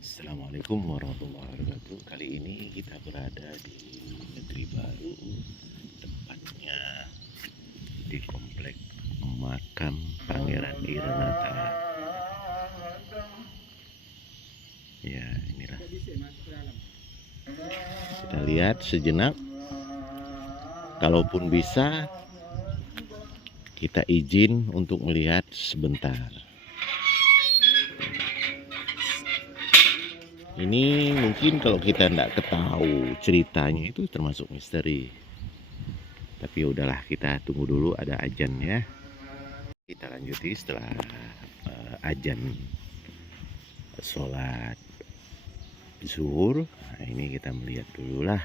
Assalamualaikum warahmatullahi wabarakatuh. Kali ini kita berada di Negeri Baru, tepatnya di komplek makam Pangeran Irenata. Ya, inilah. Kita lihat sejenak. Kalaupun bisa, kita izin untuk melihat sebentar. Ini mungkin kalau kita tidak ketahui ceritanya itu termasuk misteri. Tapi udahlah, kita tunggu dulu ada azan ya. Kita lanjuti setelah azan sholat zuhur. Nah, ini kita melihat dulu lah.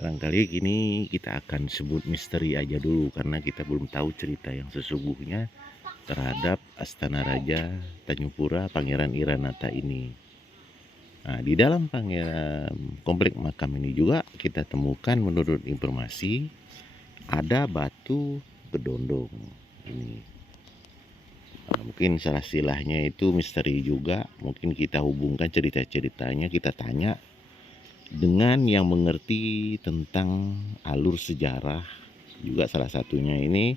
Barangkali kini kita akan sebut misteri aja dulu karena kita belum tahu cerita yang sesungguhnya terhadap Astana Raja Tanjung Pura Pangeran Irenata ini. Nah, di dalam komplek makam ini juga kita temukan menurut informasi ada batu kedondong ini. Mungkin salah silahnya itu misteri juga. Mungkin kita hubungkan cerita-ceritanya, kita tanya dengan yang mengerti tentang alur sejarah. Juga salah satunya ini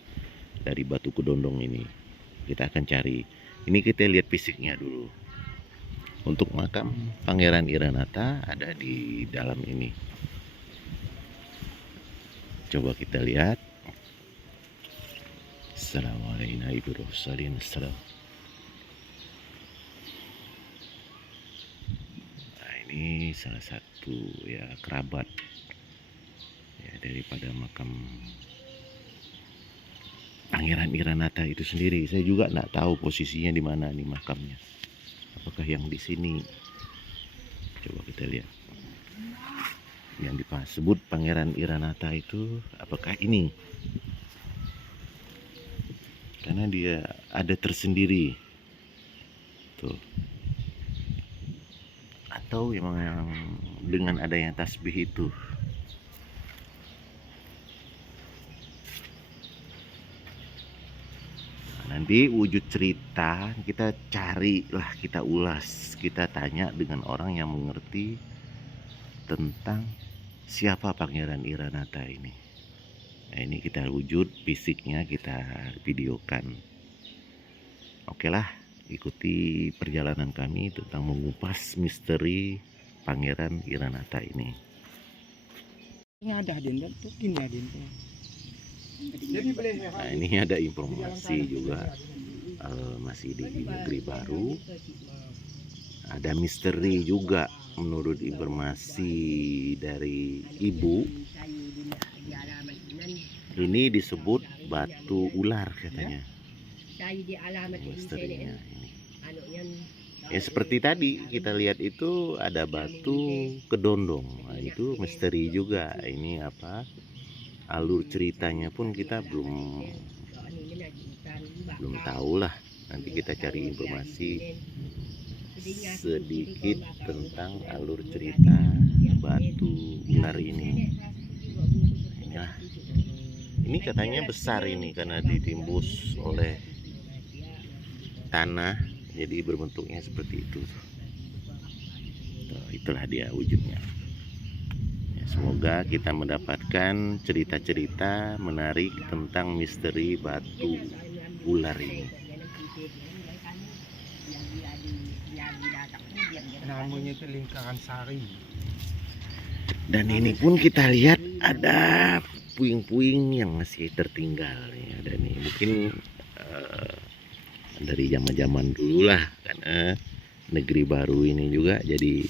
dari batu kedondong ini. Kita akan cari. Ini kita lihat fisiknya dulu. Untuk makam Pangeran Irenata ada di dalam ini. Coba kita lihat. Assalamualaikum warahmatullahi wabarakatuh. Nah, ini salah satu ya kerabat ya daripada makam Pangeran Irenata itu sendiri. Saya juga nggak tahu posisinya di mana nih makamnya. Apakah yang di sini? Coba kita lihat. Yang disebut Pangeran Irenata itu apakah ini? Karena dia ada tersendiri. Tuh. Atau memang yang dengan adanya tasbih itu. Nanti wujud cerita kita carilah, kita ulas, kita tanya dengan orang yang mengerti tentang siapa Pangeran Irenata ini. Nah, ini kita wujud fisiknya kita videokan. Oke lah, ikuti perjalanan kami tentang mengupas misteri Pangeran Irenata ini. Nah, ini ada informasi juga masih di Negeri Baru. Ada misteri juga menurut informasi dari ibu. Ini disebut batu ular katanya. Misterinya ini. Ya seperti tadi kita lihat itu ada batu kedondong. Nah, itu misteri juga. Ini apa? Alur ceritanya pun kita belum tahu lah. Nanti kita cari informasi sedikit tentang alur cerita batu ular ini. Inilah. Ini katanya besar ini karena ditimbus oleh tanah, jadi berbentuknya seperti itu. Tuh, itulah dia wujudnya. Semoga kita mendapatkan cerita-cerita menarik tentang misteri batu ular ini. Namanya itu lingkaran sari. Dan ini pun kita lihat ada puing-puing yang masih tertinggal. Ada nih, mungkin dari zaman-zaman dulu lah, karena Negeri Baru ini juga jadi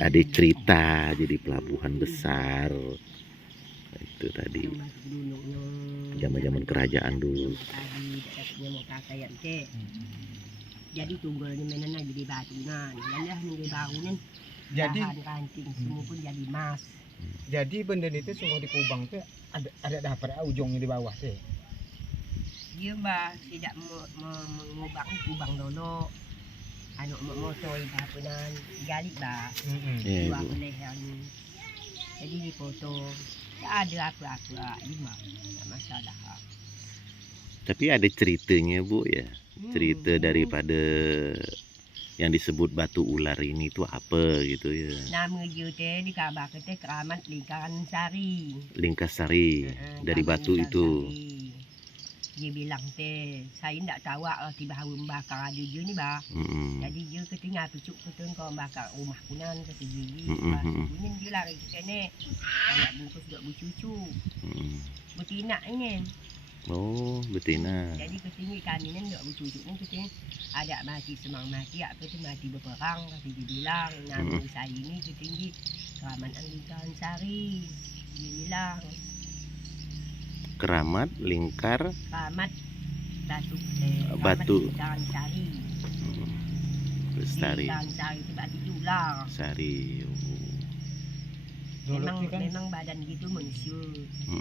ada cerita jadi pelabuhan besar. Itu tadi zaman-zaman kerajaan dulu. Jadi tunggulnya mana jadi batunan, dan Negeri Baru nih Jadi ranting semua pun jadi emas. jadi benda itu sungguh di Kubang tuh ada dapat ujungnya di bawah tuh. Dia bah tidak mengubah Kubang dulu. Anu motor batunan gali bah. Iya, Dua Bu. pelehan. Jadi dipotong. Tak ada apa-apa lima. Tak masalah. Tapi ada ceritanya Bu ya. Cerita daripada yang disebut batu ular ini tuh apa gitu ya. Nama dia teh dikabarkan teh keramat lingkaran sari. Lingkasari dari Keramat batu lingkaran itu. sari. Dia bilang teh, saya tidak tahu arti bahawa membakar ada dia ni bah. Mm-mm. Jadi dia ketinggal pucuk ketun kau bakar rumah kunan kata dia. Mm-mm. Kunin dia lari ke sana. Kayak bungkus dok bercucu. Mm-mm. Betina ini. Oh, betina. Jadi ketinggi kami ni dok bercucu ni ketinggi ada mati semang mati apa tu mati berperang kata dia bilang. Nama saya ini ketinggi keramat lingkaran sari. Dia bilang Keramat lingkar keramat batu. lingkaran sari. Lestari Lingkaran sari tu batu ular. sari. Dulu Memang tuh kan, memang badan gitu manusia.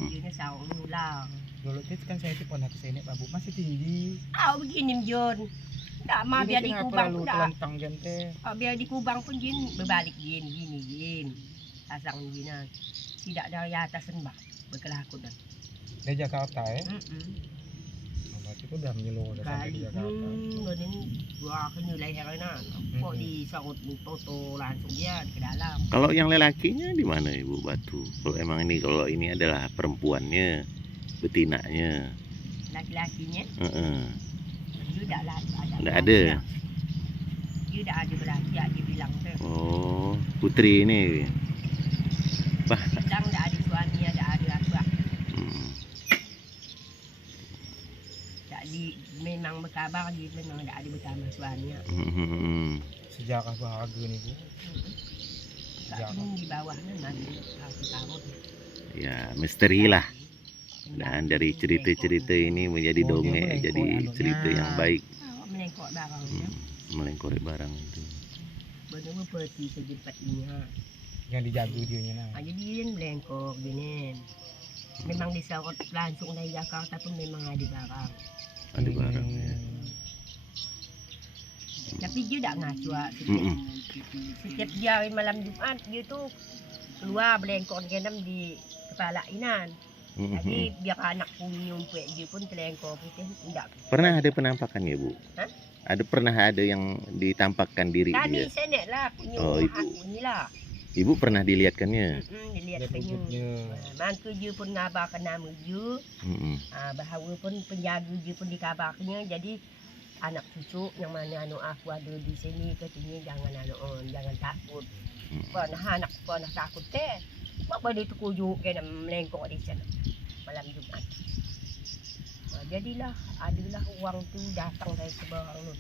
Dia ni sarung ular. dulu tuh kan saya tuh pernah kesini Pak Bu, masih tinggi. Ah begini Jon. Tak mah Ini biar tuh di ngapa kubang lalu pun dah. telentang kan teh. Biar di kubang pun Jin berbalik Jin. Pasang Jinan. Tidak dari atas sembah. Berkelakon dah. Dari Jakarta ya. Mm-mm. Berarti itu udah menyeluruh sampai di Kali Jakarta. Kemudian gua kena lehernya. Kok disangkut toto langsung dia ke dalam. Kalau yang lelakinya di mana Ibu Batu? Kalau ini adalah perempuannya, betinanya. Laki-lakinya Heeh. dia tak ada. Nggak ada. Dia tak ada berlaki dia bilang tu. Oh, putri ini. Bilang tak ada suami, tak ada apa. Hmm. Tak di memang berkabar dia memang tak ada bersama suaminya. Hmm. Sejarah bahagia nih Bu. Tak pun di bawahnya nanti aku tahu. Ya, misteri lah. Dan dari cerita-cerita ini menjadi Oh, dia dongeng, melengkok jadi anunya. cerita yang baik. Melengkok barangnya. Melengkori barang itu. Benar seperti sejumpa ini. Yang dijaga dia nya nah. Jadi dia melengkok gini. Memang disorot langsung dari Jakarta pun memang ada barang. Ada barang ya. Tapi dia tak ngacu. Mm-mm. Setiap dia hari malam Jumat dia tu keluar melengkok dengan di kepala Inan. Jadi biar anak punya umpet dia pun terlengkor putih tidak. Pernah ada penampakannya Bu? Hah? Pernah ada yang ditampakkan diri Kami dia? senek lah punya Oh, rumah ibu. aku ni lah. Ibu pernah dilihatkannya? Dilihat Dia punya. tunjuknya. Mantu dia pun ngabarkan nama dia. Bahawa pun penjaga dia pun dikabarkannya. Jadi anak cucu yang mana anak aku ada di sini katanya jangan takut. Pernah takut teh. Apa dia terkujuk kena melengkok di sana malam Jumat. Jadilah adalah orang tu datang dari seberang tu.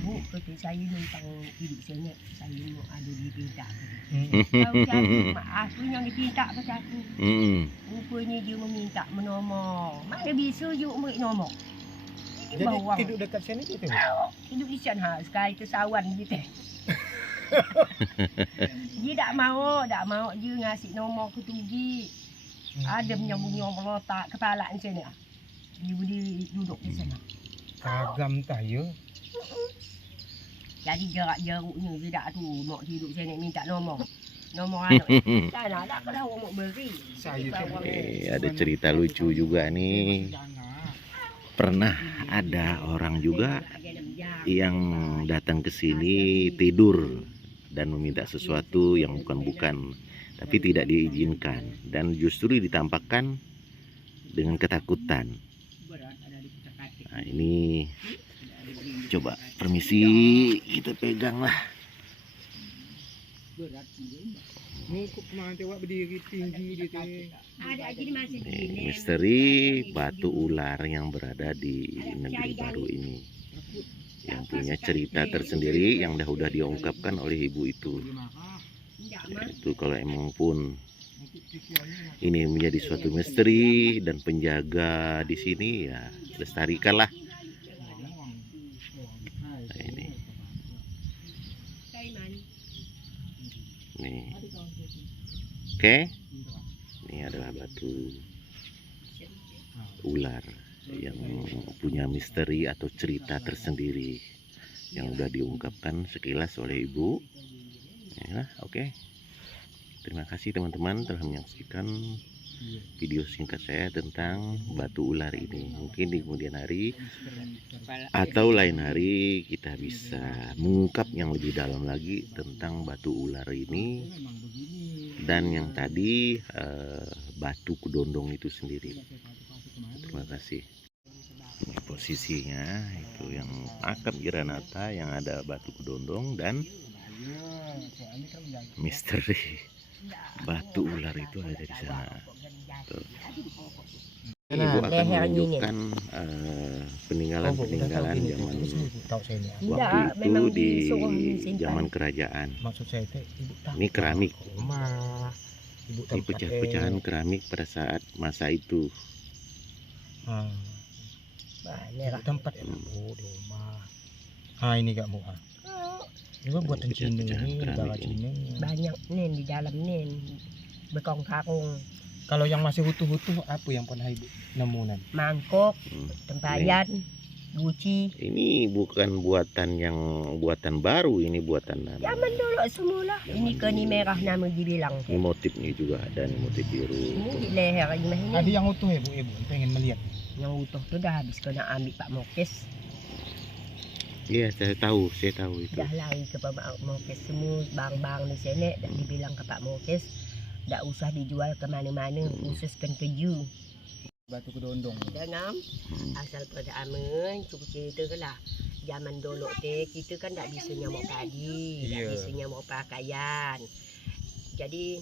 Bu, kata saya numpang hidup sini. Saya mau ada dipinta. Tahu jadi mak aku yang dipinta pada aku. Rupanya dia meminta menomor. Mana bisa je umur nomor. Ini Jadi bawang. tidur dekat sini gitu. Bu? Hidup di sana sekali tersawan gitu. Dia tak mau dia ngasih nomor ke tugi. Ada menyambung melotak kepala di sini. Dia boleh duduk di sana. Kagam tah ya. Jadi jarak-jaruknya dia tak tu nak hidup sini minta nomor. Nomor anak. Tak nak kalau mau beri. Saya tu. Ada cerita lucu juga nih. Pernah ada orang juga yang datang ke sini tidur dan meminta sesuatu yang bukan-bukan, tapi tidak diizinkan dan justru ditampakkan dengan ketakutan. Nah, ini coba permisi kita pegang lah. Mungkuk kemana tewak berdiri tinggi dia teh. Ini misteri batu ular yang berada di negeri baru ini, yang punya cerita tersendiri yang udah diungkapkan oleh ibu itu. Itu kalau emang pun ini menjadi suatu misteri dan penjaga di sini ya lestarikanlah. Nah, ini nih. Oke, ini adalah batu ular yang punya misteri atau cerita tersendiri yang udah diungkapkan sekilas oleh ibu. Ya, oke. Terima kasih teman-teman telah menyaksikan video singkat saya tentang batu ular ini. Mungkin di kemudian hari atau lain hari kita bisa mengungkap yang lebih dalam lagi tentang batu ular ini dan yang tadi batu kedondong itu sendiri. Terima kasih. Ini posisinya itu yang makam Iranata yang ada batu kedondong dan misteri batu ular itu ada di sana. Tuh. Ini Ibu akan menunjukkan peninggalan-peninggalan zaman waktu itu di zaman kerajaan. Maksud saya itu ibu tahu. Ini keramik. Rumah. Ibu Ini pecah-pecahan keramik pada saat masa itu. Ibu tempat ya bu di rumah. Ini gak bu. Ini buatan Cina ini, negara Cina. Banyak nen di dalam nen bekong karung. Kalau yang masih utuh-utuh apa yang pernah ibu nemunan? Mangkok, tempayan, guci. Ini bukan buatan baru, ini buatan lama. Zaman dulu semula. Ini keni merah nama dibilang. Ini motifnya juga ada, nih motif biru. Ini di leher ini mah ini. Ada yang utuh ya bu, ibu pengen melihat. Yang utuh tuh dah habis kena ambil Pak Mokes. Iya, saya tahu itu. Dah lari ke Pak Mokes semua bang-bang di sini. Dah dibilang ke Pak Mokes, dah usah dijual ke mana-mana, khusus kan keju. Batu kedondong. Danam, asal pada aman, cukup cerita ke lah. Zaman dulu teh kita kan tak bisa nyamuk padi, tak bisa nyamuk pakaian. Jadi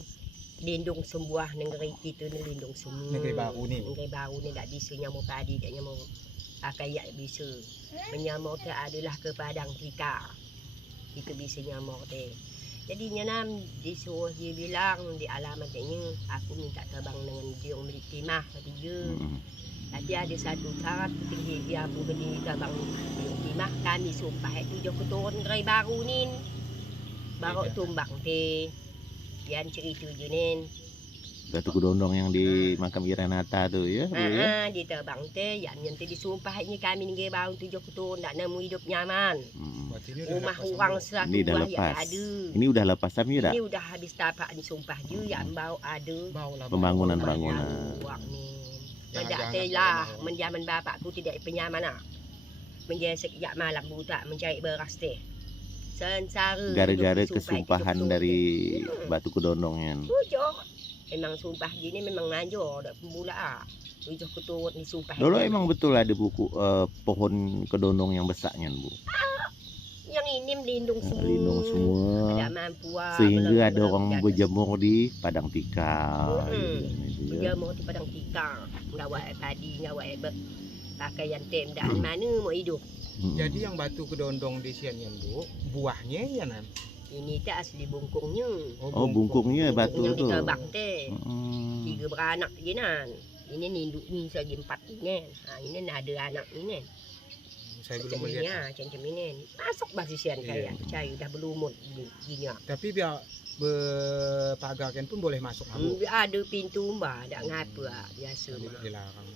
lindung sembuah negeri kita ni lindung semua. Negeri baru ni tak bisa nyamuk padi, tak nyamuk pakaian bisa. Menyamuk teh adalah ke padang tikar. Kita bisa nyamuk teh. Jadinya nam disuruh dia bilang di alamatnya aku minta terbang dengan dia beli timah kata dia. Tapi ada satu syarat tinggi dia aku beli terbang dengan timah kami sumpah itu jauh keturun gerai baru ni. Baru tumbang teh. Yang cerita je nin. Batu kedondong yang di makam Iranata tu ya. Di terbang teh yang nanti disumpahnya kami ni baru tu jauh keturun tak nemu hidup nyaman. Rumah orang satu Ini dah buah lepas. yang ada. Ini udah lepas tapi dah. Ini udah habis tapak disumpah je yang bau ada. Pembangunan-pembangunan. Mendak telah menjaman bapakku tidak penyaman nak. Menjesek jak malam buta mencari beras teh. Sengsara. Gara-gara kesumpahan dari batu kedondongnya. Tujuh. Memang sumpah gini memang ngajo dak pembula. Tujuh keturut ni sumpah. Dulu emang betul ada buku pohon kedondong yang besarnya, Bu. Yang ini melindung semua. Lindung semua. Ada mampuan. Sehingga ada orang berjemur di padang tikar. Berjemur di padang tikar. Ngawak padi, ngawak pakaian tem dan mana mau hidup. Jadi yang batu kedondong di sini bu, buahnya ya nan. Ini tak asli bungkungnya. Oh, bungkungnya batu yang tu. Yang ditebak teh. 3 beranak je nan. Ini induk ni saja 4 ni. Ini ada anak ni. Saya belum melihat. Macam ini. Masuk basisian saya. Percaya dah berumur gini. Tapi biar berpagarkan pun boleh masuk bu. Ada pintu mbak, tak ngapa biasa mah. Dilarang.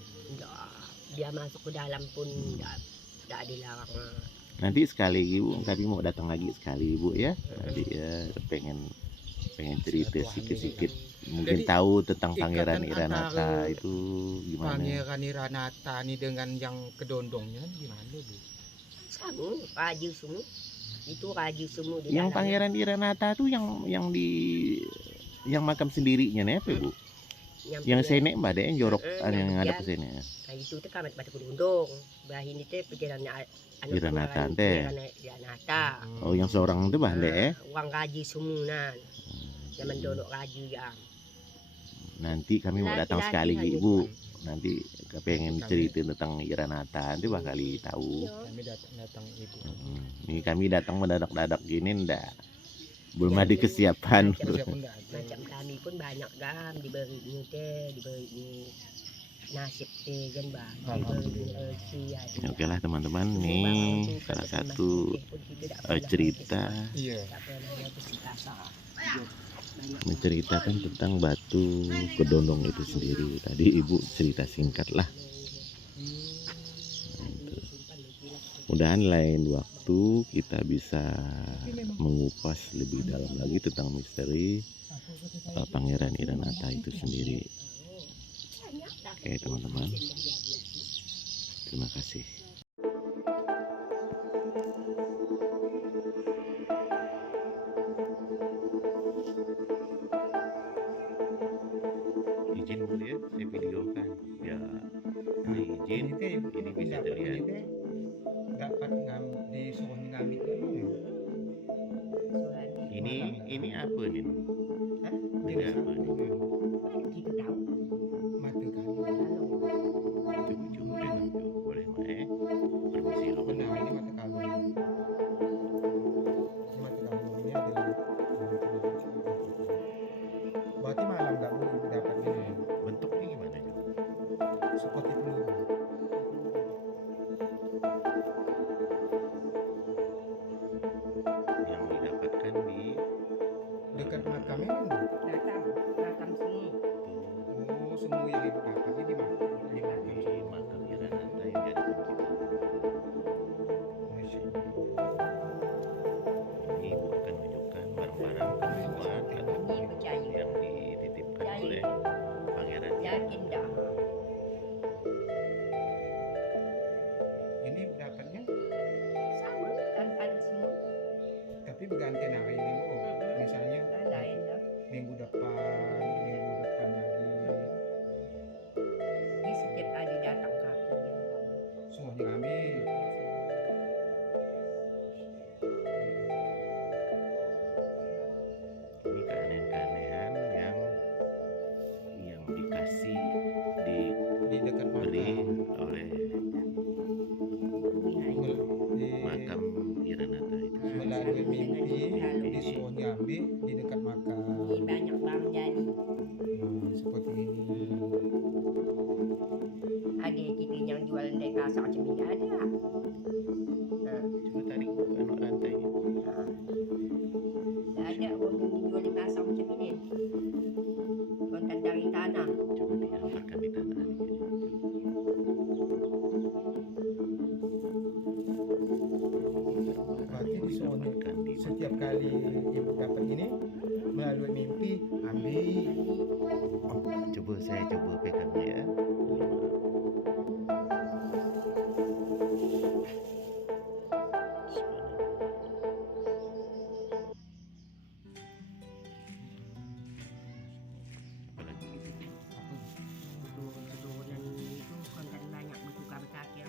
Dia masuk ke dalam pun tak dilarang. Nanti sekali Ibu, tadi mau datang lagi sekali Ibu ya. Tadi ya pengen cerita sedikit-sedikit. Mungkin Jadi, tahu tentang Pangeran ikatan Iranata itu gimana. Pangeran Iranata ini dengan yang kedondongnya gimana bu? Sama, raja semua. Itu raja semua di Yang dalam. Pangeran Iranata tuh yang makam sendirinya nih apa Bu? Yang senek mbak ada yang jorok yang ada ke sini. Nah itu tu kamat batu kedondong. Bah ini teh perjalanan Iranata teh. Iranata. Oh yang seorang itu bah deh. Uang raja semua nan. Zaman dulu raja ya. Nanti kami mau datang sekali Ibu. Nanti pengen cerita tentang Iranata nanti bakal tahu. Kami datang ibu. Ini kami datang mendadak-dadak gini ndak. Belum ada kesiapan. Macam kami pun banyak gam diberi nasib teh kan bah. Oke lah teman-teman, nih salah satu cerita menceritakan tentang batu kedondong itu sendiri. Tadi Ibu cerita singkat lah. Mudahan lain waktu kita bisa mengupas lebih dalam lagi tentang misteri Pangeran Iranata itu sendiri. Oke teman-teman, terima kasih. Izin dulu ya, saya videokan. Ya, ini izin, ini bisa terlihat. Dapat disuruh ngambil dulu. Ini apa nih? Hah? Beda apa nih? Kita tahu. Mata kalau Coba pegang Jo, boleh Mae? Permisi lo. benar ini mata kalau ini adalah berarti malam nggak boleh dapat ini Bentuknya gimana Jo? seperti peluru. Yang didapatkan di Dekat makam ini loh. Makam semua. Oh, semua yang ibu dapat ini di makam di makam Iranata yang jadikan kita. Masya Allah. Ini Ibu akan menunjukkan barang-barang kemewahan ataupun Ini percaya. yang dititipkan Percaya. oleh Pangeran. Yakin dah. Ini dapatnya Sama kan ada semua. tapi bergantian hari ini bu. Misalnya Lain dah. minggu depan lagi Dia setiap hari datang ke aku. semua ngambil. Ini keanehan-keanehan yang dikasih Di dekat diberi makam oleh di makam Iranata itu. melalui mimpi disuruh ngambil di dekat makam. Ini banyak bang jadi. Seperti ini. Ada kita yang jual dari pasar macam ni ada. Coba tarik anak rantainya. Ada orang yang dijual di pasar macam ni. Kontan dari tanah. Coba dihamparkan di tanah. Berarti disuruh Didapatkan di setiap kali ibu dapat ini melalui mimpi ambil. Coba saya coba pegang ya. Apalagi gitu. Keturunan itu kontan banyak bertukar kaki.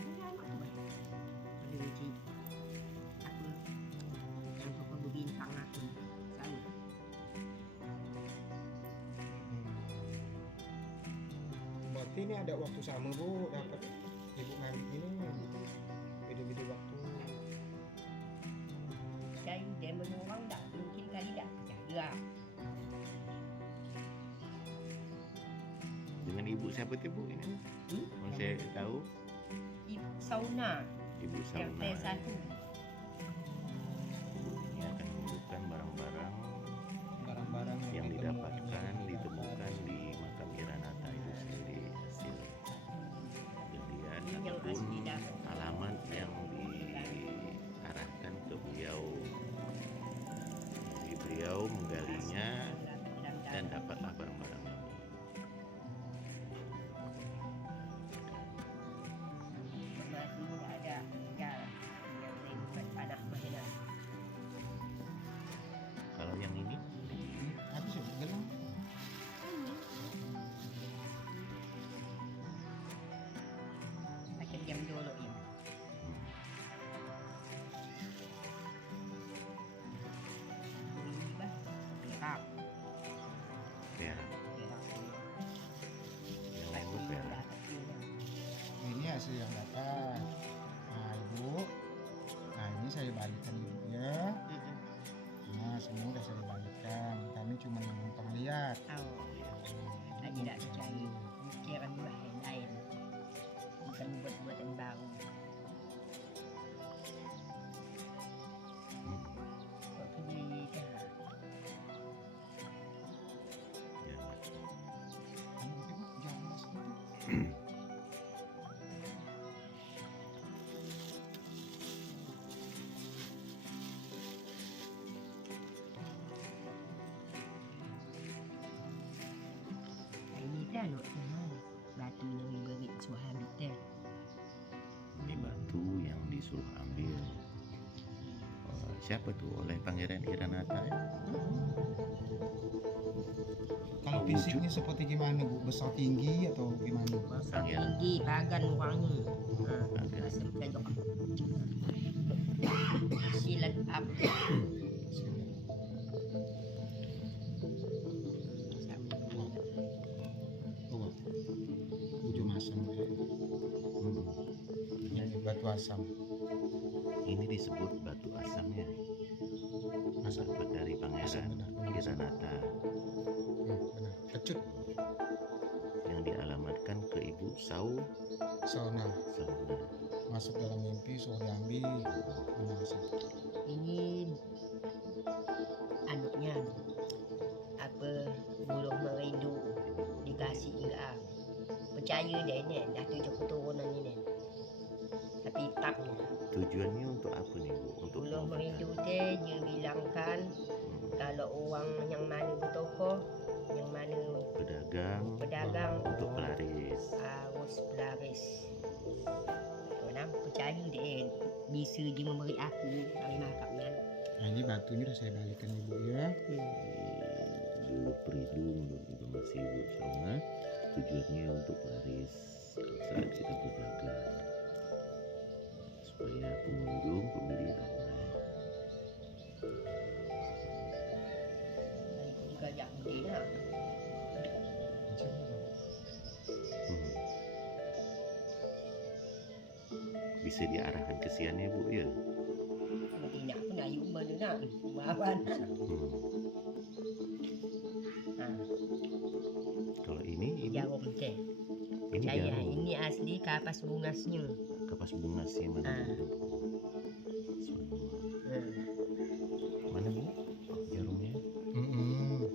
Aku yang suka berbintang aku sama. Berarti ini ada waktu sama bu dapat ibu ngambil ini beda-beda waktu. Jadi dia menolong dah mungkin kali dah percaya. Dengan ibu siapa tu bu ini? Yang saya tahu Ibu sauna ibu yang Salma. satu. Ibu ini akan menunjukkan barang-barang Barang-barang yang didapatkan ditemukan di makam Iranata itu sendiri, hasil kejadian Ini yang ataupun asli dah. alamat yang diarahkan ke beliau. Jadi beliau menggalinya dan dapatlah barang-barang ini. Masih ada jalan yang lain buat anak mainan. Kalau yang ini habis ya gelang. Macam jam dulu ya. Ini bah perak. perak, Perak. yang lain itu perak. Ini hasil yang dapat. Nah ibu, nah ini saya balikkan ibu ya. Nah semua udah saya balikkan. Kami cuma menumpang lihat. Tahu. Saya tidak percaya. Pikiran lain. Bukan buat-buatan baru. Kok pilih dah. Ya. Jangan sedikit. Ini dah nak batu ni. siapa tuh? Oleh Pangeran Iranata ya? Kalau Wujud. fisiknya seperti gimana Bu? Besar tinggi atau gimana? Besar Pangeran. tinggi, bagan orangnya. Bagan. Rasa pejok. Silat up. Oh, ujung asam ya. Hmm. Ini batu asam. Ini disebut batu asamnya. Asam. Dapat dari Asam Pangeran benar. Iranata Benar. Kecut. yang dialamatkan ke Ibu Sauna. Sauna. Masuk dalam mimpi suruh diambil. Asam. Ini anaknya apa buluh merindu dikasih enggak percaya deh ni dah 7 keturunan ini tapi tapnya Tujuannya untuk apa nih Bu? Untuk buluh merindu teh dia bilangkan kalau orang yang mana bertokoh yang mana pedagang untuk pelaris. harus pelaris orang percaya deh bisa dia memberi aku dari makapnya. Nah, ini batunya udah saya balikan Ibu ya. Dulu perlindung dan juga masih Ibu Sauna. Tujuannya untuk pelaris saat kita berdagang supaya pengunjung pembeli ramai. Dari juga yang dia Hmm. Bisa diarahkan ke sian ya Bu ya. tidak pun ayu mana nak bawan. Kalau ini Jarum teh. ini Saya jarum ini asli kapas bungasnya. kapas bungasnya mana? Mana Bu? Jarumnya?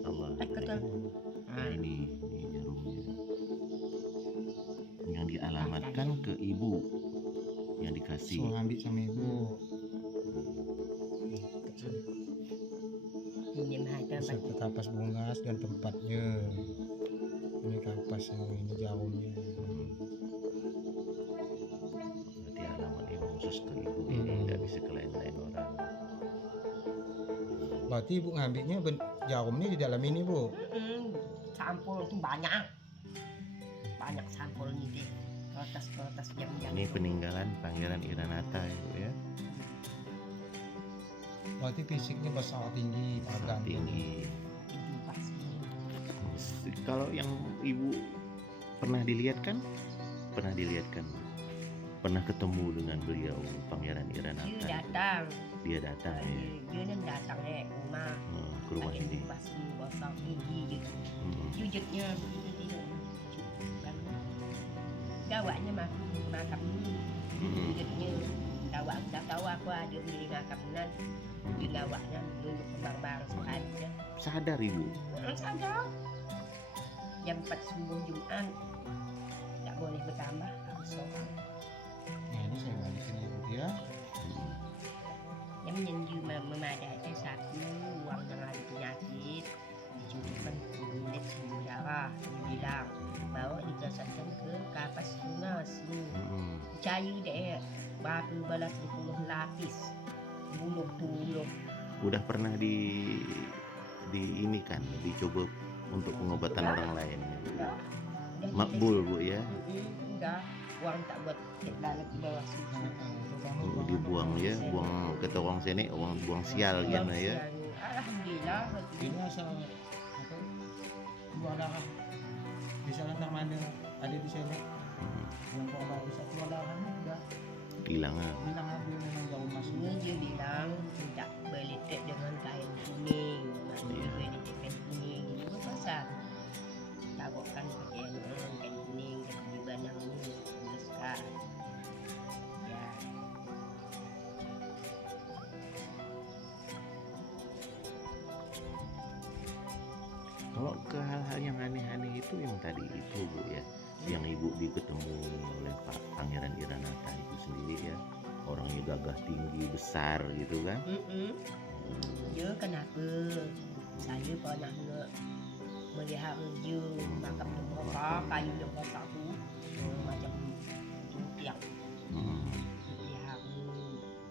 Allah. Ketul. Nah, ini jarumnya yang dialamatkan ke ibu yang dikasih. Suruh ambil sama Ibu. Ini mah Beserta kapas bungas dan tempatnya. Ini kapasnya, ini jarumnya. Berarti alamatnya khusus ke ibu ini, tidak bisa ke lain-lain orang. Berarti Ibu ngambilnya jarumnya di dalam ini Bu. sampul itu banyak sampul ini deh. Kertas yang Ini peninggalan Pangeran Iranata ya Bu ya. Berarti fisiknya besar tinggi, Sangat pagan. tinggi. itu pasti. Kalau yang ibu pernah dilihat kan? Pernah ketemu dengan beliau Pangeran Dia Iranata. datang. Dia datang ya. Dia nan datang ke rumah. Ke rumah Ada sini. pasti besar tinggi je. Wujudnya begitu tidak. Gawaknya makam ni. Wujudnya gawak tak tahu aku ada beli makam nan. Dia gawaknya duduk kebang-bang soalnya. Sadar ibu. Sadar. Jam 4 subuh Jumat. Tak boleh bertambah harus seorang. Nah, ini saya balikin Ibu ya. Yang menyenju memadai satu uang yang ada penyakit dicucikan kulit sembuh darah. Dia bilang bawa dikasihkan ke kapas bungas ni. Percaya deh berapa balas 10 lapis buluh. Udah pernah di ini kan dicoba untuk pengobatan Udah. orang lain. Dah Makbul Bu ya. Enggak, uang tak buat lalat di bawah situ. Dibuang ya, buang ke tawang sini, buang sial gitu ya. Alhamdulillah. Ini asal apa? Keluar darah. Misalnya tak mana ada di sini yang kalau bisa keluar darahnya udah Hilang ah. bilang dia memang jauh masuk. Ini dia bilang tidak belitik dengan kain kuning. Maksudnya belitik kain kuning. Ini berpesan. Taruhkan pakai kain kuning dan di banang ini. Bereskan. Ya. Kalau ke hal-hal yang aneh-aneh itu yang tadi itu Bu ya, yang ibu diketemu oleh Pak Pangeran Iranata itu sendiri ya, orangnya gagah tinggi besar gitu kan. Dia kenapa? Saya pernah melihat dia makan beberapa kayu yang besar tu macam tiang. Pelihara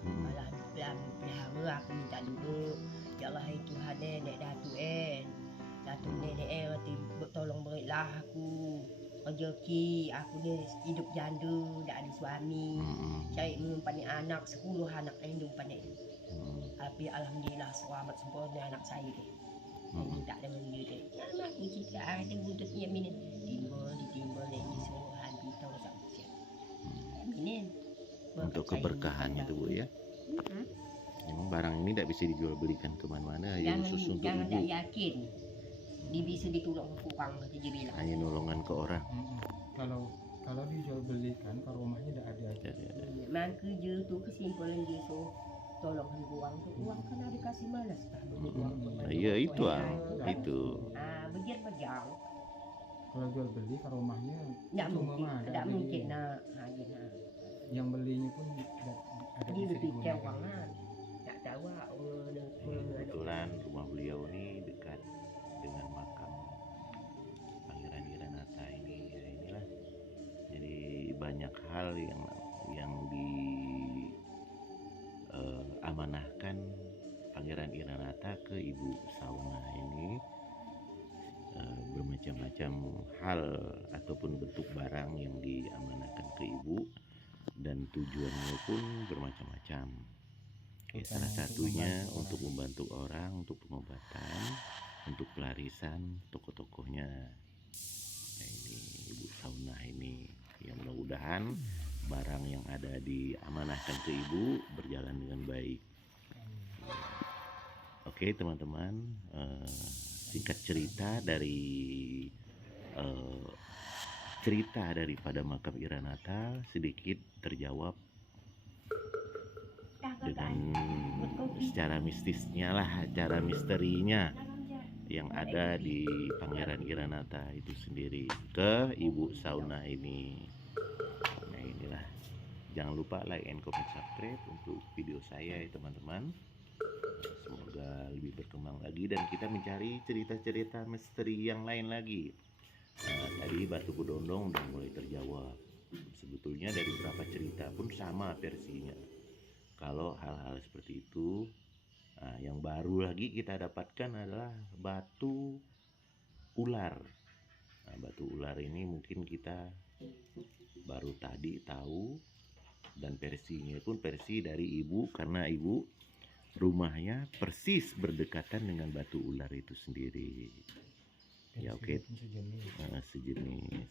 malah pelihara aku minta doa. Ya Allah hai Tuhan nek Datuk nenek tolong berilah aku rezeki. Aku ni hidup janda, tak ada suami. Cari mengumpannya anak 10 anak yang umpannya. Tapi alhamdulillah selamat sempurna anak saya ni. Tak ada benda dia. Ya aku cerita ada buntutnya minin. Ditimbul ini semua habis tahu sama siap. Minin. Untuk keberkahannya tuh Bu ya. Memang barang ini tidak bisa dijual belikan kemana-mana, hanya khusus untuk jangan ibu. tak yakin. Dia bisa ditolong kurang dia bilang. Hanya nolongan ke orang. Kalau dijual belikan ke rumahnya tidak ada. Maka je tu kesimpulan dia so tolong uang tu uang kan ada kasih malas tak uang. Iya itu itu. Bejar. Kalau jual beli ke rumahnya Tak cuma mungkin, ada tak jadi mungkin nak. yang belinya pun ada Dia bisa lebih digunakan. cawangan. Tak tahu Kebetulan rumah beliau ini dekat dengan makam Pangeran Wiranata ini. Ya inilah. Jadi banyak hal yang amanahkan Pangeran Wiranata ke Ibu Sauna ini, bermacam-macam hal ataupun bentuk barang yang diamanahkan ke ibu, dan tujuannya pun bermacam-macam. Salah satunya untuk membantu orang, untuk pengobatan, untuk pelarisan tokoh-tokohnya. Nah, ini Ibu Sauna ini, yang mudah-mudahan barang yang ada diamanahkan ke ibu berjalan dengan baik. Oke teman-teman, singkat cerita daripada makam Wiranata sedikit terjawab dengan secara mistisnya lah, cara misterinya yang ada di Pangeran Wiranata itu sendiri ke Ibu Sauna ini. Nah inilah, jangan lupa like and comment subscribe untuk video saya ya teman-teman. Semoga lebih berkembang lagi dan kita mencari cerita-cerita misteri yang lain lagi. Tadi Batu Bedondong udah mulai terjawab. Sebetulnya dari beberapa cerita pun sama versinya. Kalau hal-hal seperti itu, yang baru lagi kita dapatkan adalah batu ular. Batu ular ini mungkin kita baru tadi tahu, dan versinya pun versi dari ibu, karena ibu rumahnya persis berdekatan dengan batu ular itu sendiri. Ya oke, sejenis.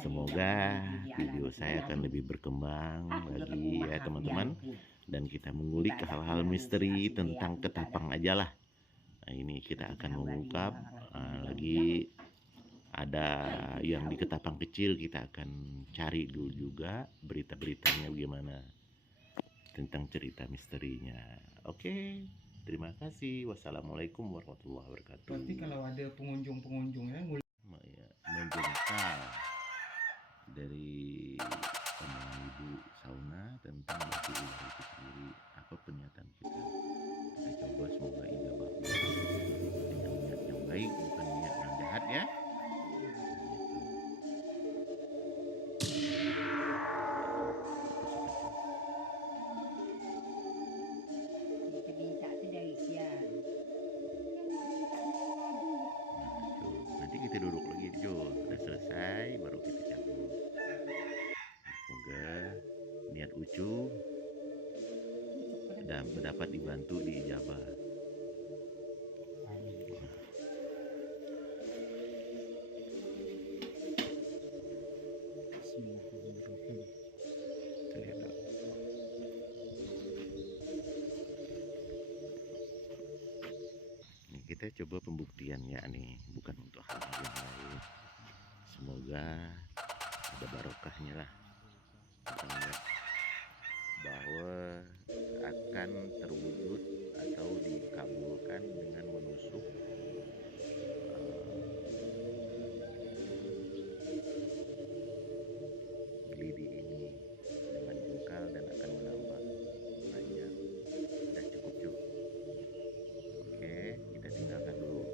Semoga video saya akan lebih berkembang lagi ya teman-teman, dan kita mengulik hal-hal misteri tentang ketapang aja lah. Nah, ini kita akan mengungkap lagi ada yang di Ketapang Kecil, kita akan cari dulu juga berita-beritanya bagaimana tentang cerita misterinya. Oke, terima kasih. Wassalamualaikum warahmatullahi wabarakatuh. Berarti kalau ada pengunjung-pengunjungnya menjengkal dari omongan Ibu Sauna tentang batu ular itu sendiri, apa pernyataan kita? Kita coba, semoga ijabah dengan niat yang baik, bukan niat yang jahat ya. Nanti kita duduk lagi Jo, udah selesai baru kita cabut. Semoga niat Ucu dan dapat dibantu diijabah. Kita coba pembuktiannya nih, bukan untuk hal-hal yang lain. Semoga ada barokahnya lah. Kita lihat bahwa akan terwujud atau dikabulkan dengan menusuk lidi ini dengan jengkal dan akan menambah panjang. Sudah cukup cukup. Oke, kita tinggalkan dulu.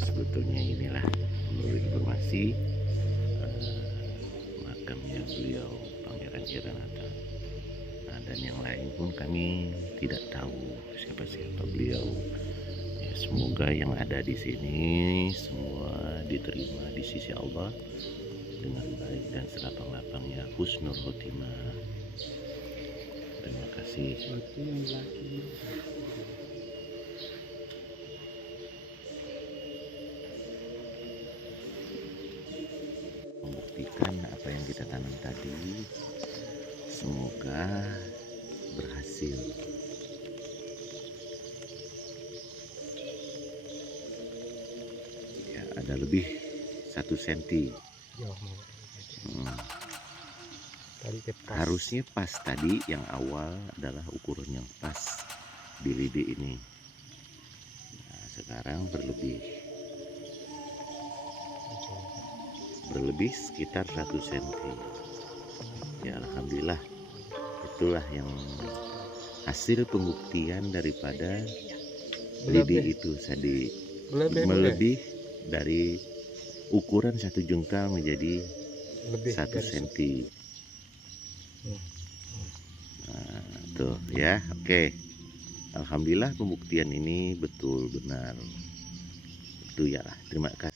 Sebetulnya inilah menurut informasi makamnya beliau Pangeran Iranata. Nah, dan yang lain pun kami tidak tahu siapa-siapa beliau. Ya, semoga yang ada di sini semua diterima di sisi Allah dengan baik dan selapang-lapangnya husnul khotimah. Terima kasih. Membuktikan apa yang kita tanam tadi semoga berhasil. Ya, ada lebih 1 senti. Harusnya pas tadi yang awal adalah ukuran yang pas di lidi ini. Nah, sekarang berlebih sekitar 1 senti. Ya alhamdulillah, itulah yang hasil pembuktian daripada lidi itu tadi, melebih dari ukuran 1 jengkal menjadi 1 senti. Nah, tuh ya, oke. Alhamdulillah pembuktian ini betul benar. Itu ya, terima kasih.